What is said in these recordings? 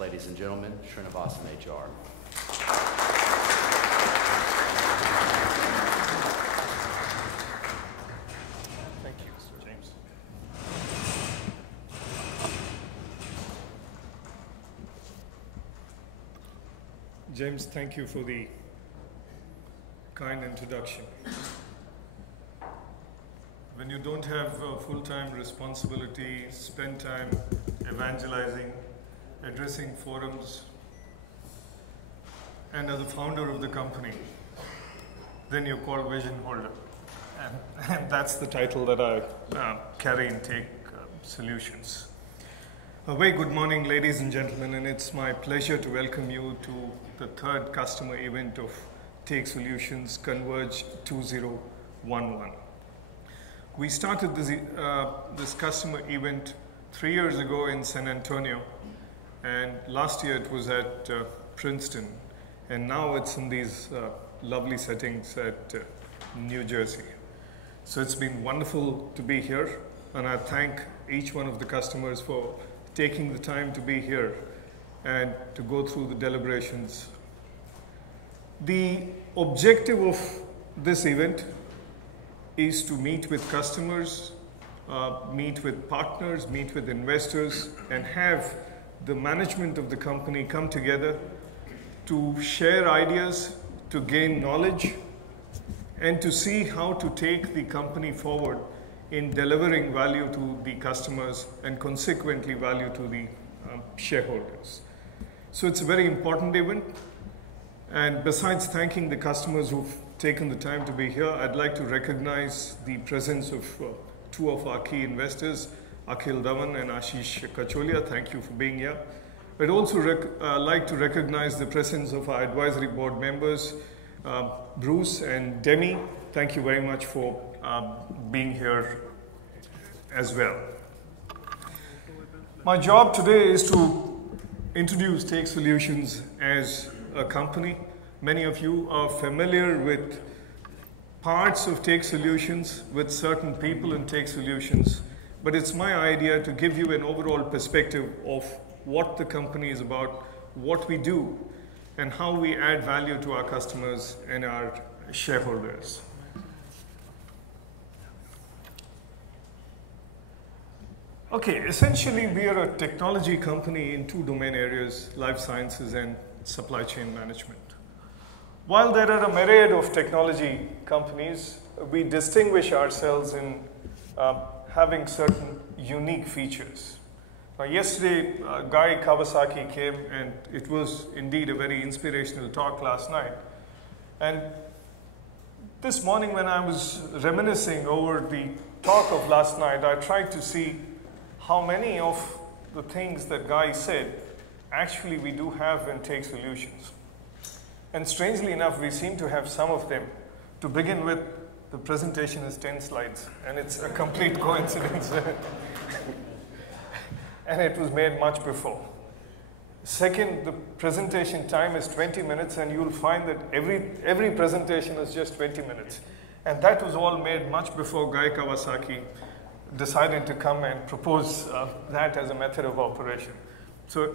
ladies and gentlemen, Srinivasan, HR. Thank you, Mr. James. James, thank you for the kind introduction. When you don't have full-time responsibility, spend time evangelizing, addressing forums, and as the founder of the company, then you're called vision holder. And that's the title that I carry in Take Solutions. A very good morning, ladies and gentlemen, and it's my pleasure to welcome you to the third customer event of Take Solutions Converge 2011. We started this customer event 3 years ago in San Antonio, and last year it was at Princeton, and now it's in these lovely settings at New Jersey. So it's been wonderful to be here, and I thank each one of the customers for taking the time to be here and to go through the deliberations. The objective of this event is to meet with customers, meet with partners, meet with investors, and have the management of the company come together to share ideas, to gain knowledge, and to see how to take the company forward in delivering value to the customers and consequently value to the shareholders. So it's a very important event. And besides thanking the customers who've taken the time to be here, I'd like to recognize the presence of two of our key investors, Akhil Dhawan and Ashish Kacholia. Thank you for being here. I'd also like to recognize the presence of our advisory board members, Bruce and Demi. Thank you very much for being here as well. My job today is to introduce Take Solutions as a company. Many of you are familiar with parts of Take Solutions, with certain people in Take Solutions, but it's my idea to give you an overall perspective of what the company is about, what we do, and how we add value to our customers and our shareholders. Okay, essentially we are a technology company in two domain areas, life sciences and supply chain management. While there are a myriad of technology companies, we distinguish ourselves in having certain unique features. Yesterday, Guy Kawasaki came, and it was indeed a very inspirational talk last night. And this morning when I was reminiscing over the talk of last night, I tried to see how many of the things that Guy said actually we do have in Take Solutions. And strangely enough, we seem to have some of them. To begin with, the presentation is 10 slides, and it's a complete coincidence. And it was made much before. Second, the presentation time is 20 minutes, and you'll find that every presentation is just 20 minutes. And that was all made much before Guy Kawasaki decided to come and propose that as a method of operation. So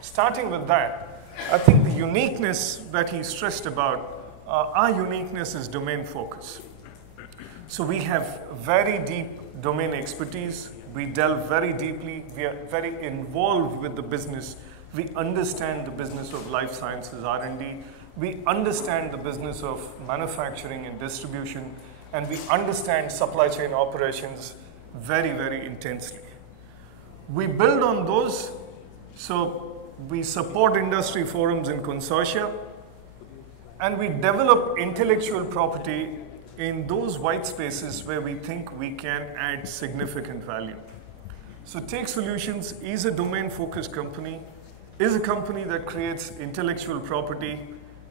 starting with that, I think the uniqueness that he stressed about, our uniqueness is domain focus. So we have very deep domain expertise. We delve very deeply. We are very involved with the business. We understand the business of life sciences R&D. We understand the business of manufacturing and distribution. And we understand supply chain operations very, very intensely. We build on those. So we support industry forums and consortia, and we develop intellectual property in those white spaces where we think we can add significant value. So Take Solutions is a domain-focused company, is a company that creates intellectual property,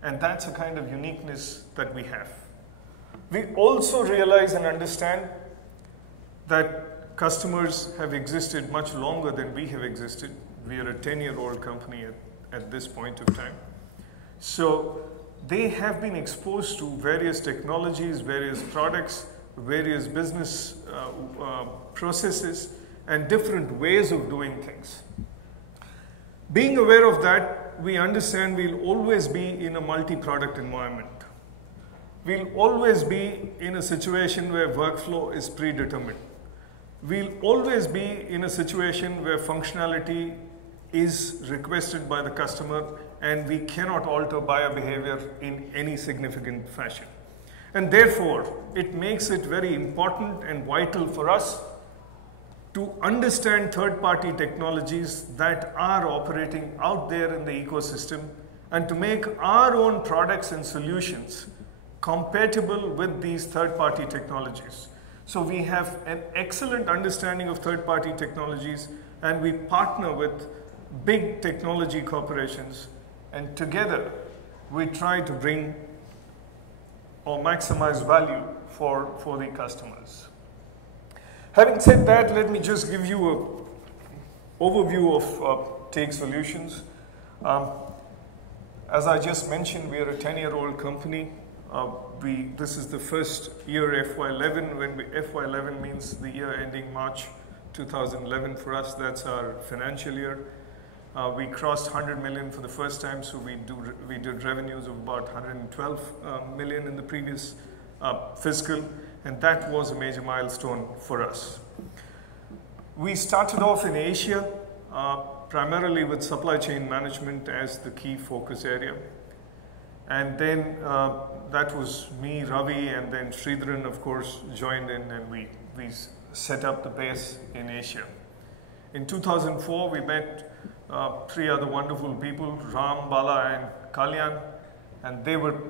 and that's a kind of uniqueness that we have. We also realize and understand that customers have existed much longer than we have existed. We are a 10-year-old company at this point of time. So they have been exposed to various technologies, various products, various business processes, and different ways of doing things. Being aware of that, we understand we'll always be in a multi-product environment. We'll always be in a situation where workflow is predetermined. We'll always be in a situation where functionality is requested by the customer and we cannot alter buyer behavior in any significant fashion. And therefore, it makes it very important and vital for us to understand third-party technologies that are operating out there in the ecosystem and to make our own products and solutions compatible with these third-party technologies. So we have an excellent understanding of third-party technologies and we partner with big technology corporations, and together we try to bring or maximize value for the customers. Having said that, let me just give you an overview of Take Solutions. As I just mentioned, we are a 10-year-old company. This is the first year, FY11. When FY11 means the year ending March 2011 for us, that's our financial year. We crossed 100 million for the first time, so we did revenues of about 112 million in the previous fiscal, and that was a major milestone for us. We started off in Asia, primarily with supply chain management as the key focus area. And then that was me, Ravi, and then Sridharan, of course, joined in, and we set up the base in Asia. In 2004, we met 3 other wonderful people, Ram, Bala, and Kalyan, and they were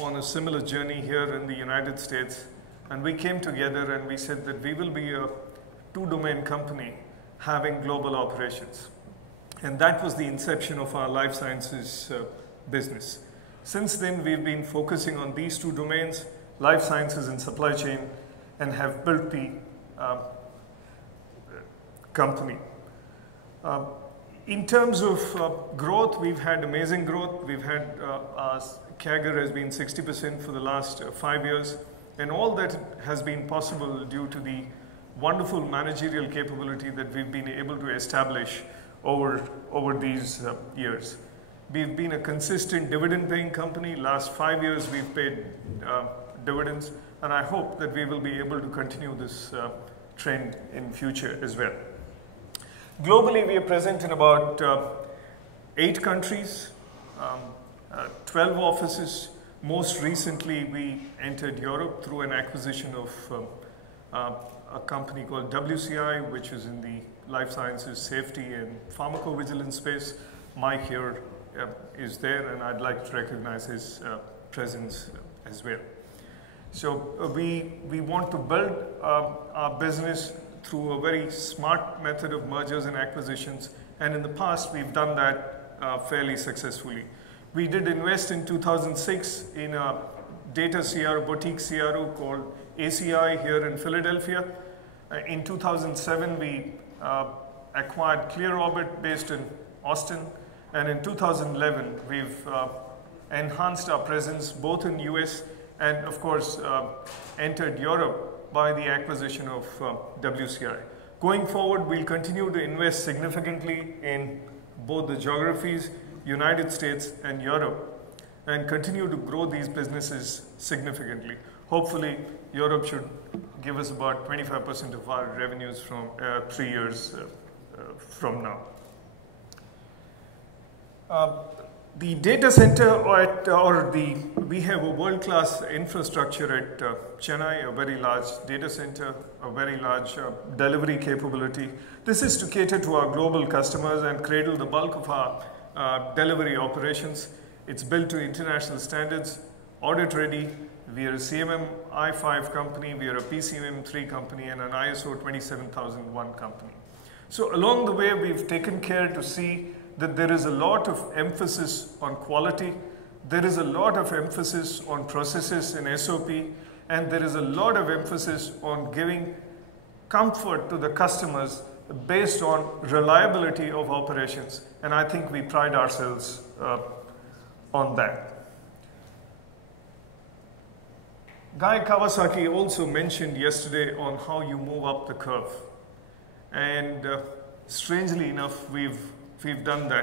on a similar journey here in the United States. And we came together and we said that we will be a 2-domain company having global operations. And that was the inception of our life sciences business. Since then, we've been focusing on these 2 domains, life sciences and supply chain, and have built the company. In terms of growth, we've had amazing growth. We've had, our CAGR has been 60% for the last 5 years. And all that has been possible due to the wonderful managerial capability that we've been able to establish over these years. We've been a consistent dividend-paying company. Last 5 years, we've paid dividends, and I hope that we will be able to continue this trend in future as well. Globally, we are present in about 8 countries, 12 offices. Most recently, we entered Europe through an acquisition of a company called WCI, which is in the life sciences, safety, and pharmacovigilance space. Mike here is there, and I'd like to recognize his presence as well. So we want to build our business through a very smart method of mergers and acquisitions, and in the past we've done that fairly successfully. We did invest in 2006 in a data CRO, boutique CRO called ACI here in Philadelphia. In 2007 we acquired ClearOrbit based in Austin, and in 2011 we've enhanced our presence both in US and of course entered Europe by the acquisition of WCI. Going forward, we'll continue to invest significantly in both the geographies, United States and Europe, and continue to grow these businesses significantly. Hopefully, Europe should give us about 25% of our revenues from 3 years from now. The data center we have a world-class infrastructure at Chennai, a very large data center, a very large delivery capability. This is to cater to our global customers and cradle the bulk of our delivery operations. It's built to international standards, audit ready. We are a CMM I5 company, we are a PCMM 3 company, and an ISO 27001 company. So along the way, we've taken care to see that there is a lot of emphasis on quality, there is a lot of emphasis on processes in SOP, and there is a lot of emphasis on giving comfort to the customers based on reliability of operations, and I think we pride ourselves on that. Guy Kawasaki also mentioned yesterday on how you move up the curve, and strangely enough, we've done that.